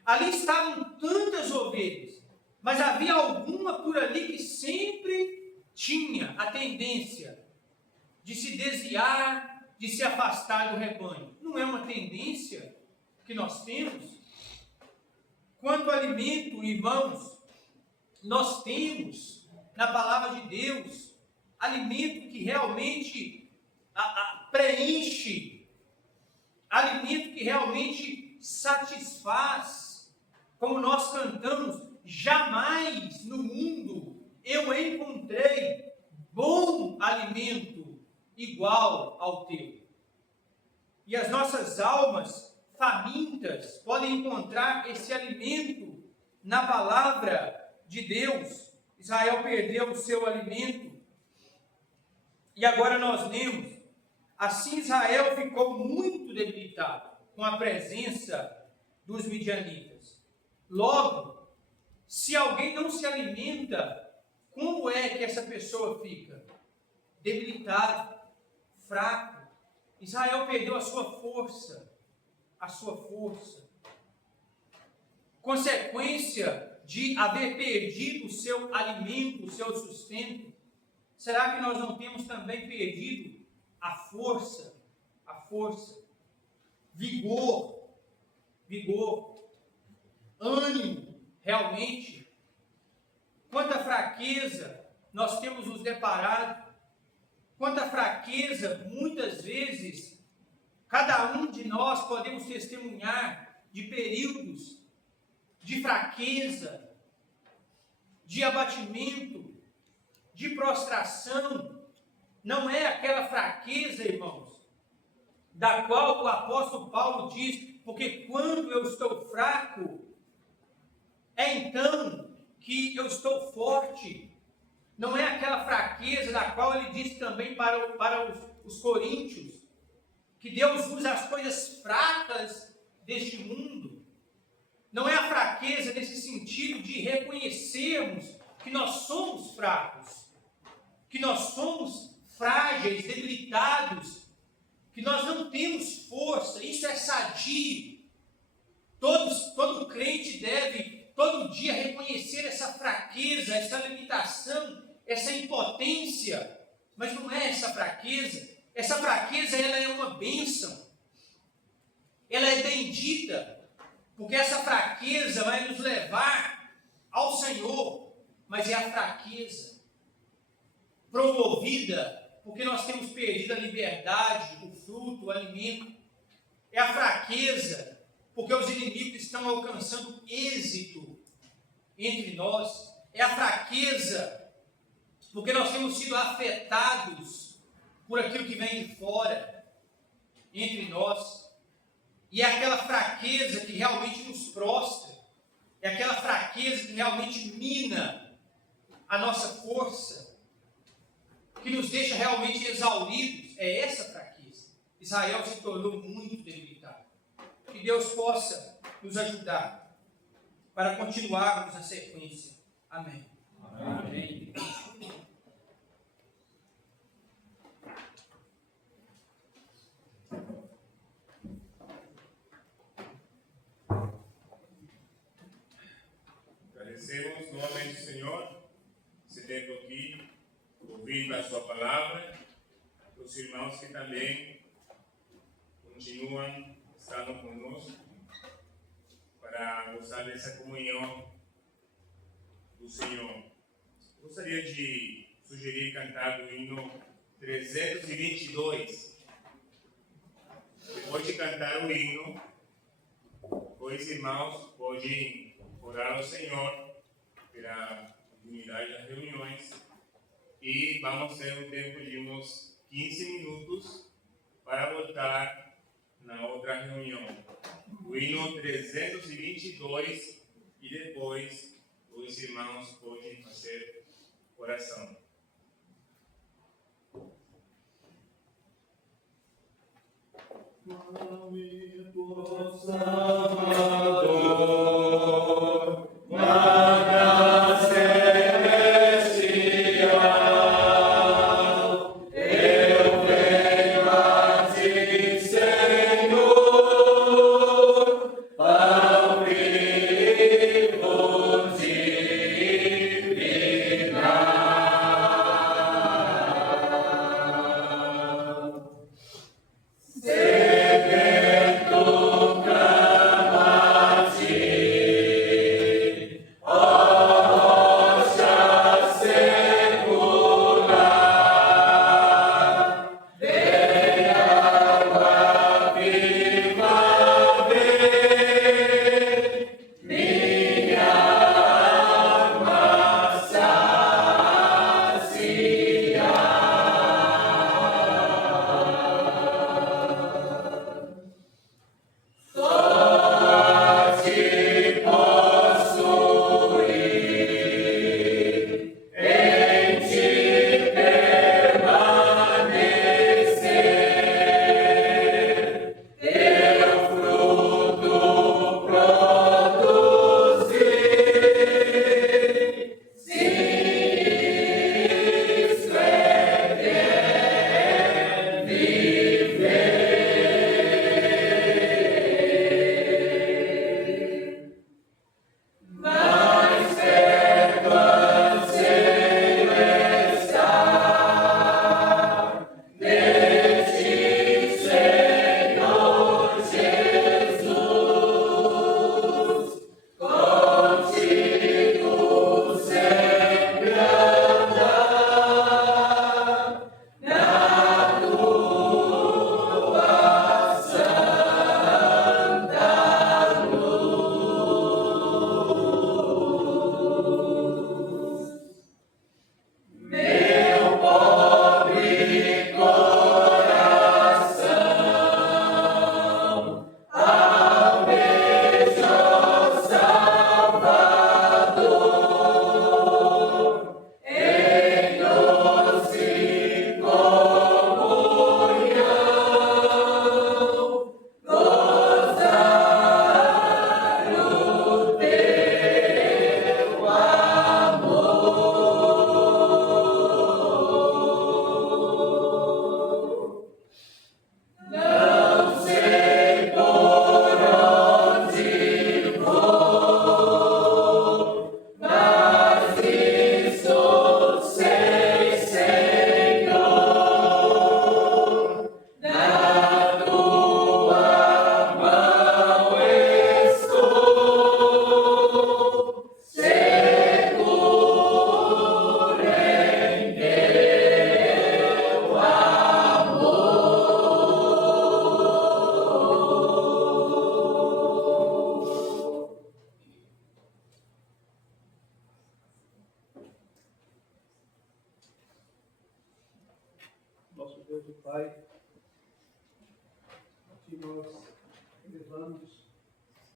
Ali estavam tantas ovelhas, mas havia alguma por ali que sempre tinha a tendência de se desviar, de se afastar do rebanho. Não é uma tendência que nós temos? Quanto ao alimento, irmãos, nós temos na palavra de Deus alimento que realmente preenche, alimento que realmente satisfaz. Como nós cantamos, jamais no mundo eu encontrei bom alimento igual ao teu. E as nossas almas famintas podem encontrar esse alimento na palavra de Deus. Israel perdeu o seu alimento. E agora nós lemos, assim Israel ficou muito debilitado com a presença dos midianitas. Logo, se alguém não se alimenta, como é que essa pessoa fica? Debilitado, fraco. Israel perdeu a sua força. Consequência de haver perdido o seu alimento, o seu sustento. Será que nós não temos também perdido a força, vigor, ânimo, realmente? Quanta fraqueza nós temos nos deparado, quanta fraqueza, muitas vezes, cada um de nós podemos testemunhar de períodos de fraqueza, de abatimento, de prostração. Não é aquela fraqueza, irmãos, da qual o apóstolo Paulo diz, porque quando eu estou fraco, é então que eu estou forte. Não é aquela fraqueza da qual ele diz também para os coríntios, que Deus usa as coisas fracas deste mundo. Não é a fraqueza nesse sentido de reconhecermos que nós somos fracos, que nós somos frágeis, debilitados, que nós não temos força. Isso é sadio. Todo crente deve todo dia reconhecer essa fraqueza, essa limitação, essa impotência. Mas não é essa fraqueza. Essa fraqueza, ela é uma bênção. Ela é bendita, porque essa fraqueza vai nos levar ao Senhor. Mas é a fraqueza promovida porque nós temos perdido a liberdade, o fruto, o alimento. É a fraqueza porque os inimigos estão alcançando êxito entre nós. É a fraqueza porque nós temos sido afetados por aquilo que vem de fora entre nós. E é aquela fraqueza que realmente nos prostra. É aquela fraqueza que realmente mina a nossa força, que nos deixa realmente exauridos. É essa fraqueza. Israel se tornou muito debilitado. Que Deus possa nos ajudar para continuarmos a sequência. Amém. Amém. Agradecemos novamente, Senhor, esse tempo aqui, ouvindo a sua palavra, os irmãos que também continuam estando conosco para gozar dessa comunhão do Senhor. Gostaria de sugerir cantar o hino 322. Depois de cantar o hino, os irmãos podem orar ao Senhor pela continuidade das reuniões e vamos ter um tempo de uns 15 minutos para voltar na outra reunião. O hino 322 e depois os irmãos podem fazer oração. Salvador, Maga Celestial, eu venho a ti, Senhor, ao vivo divinar. Sedento cantar. nosso Deus e Pai, a Ti nós elevamos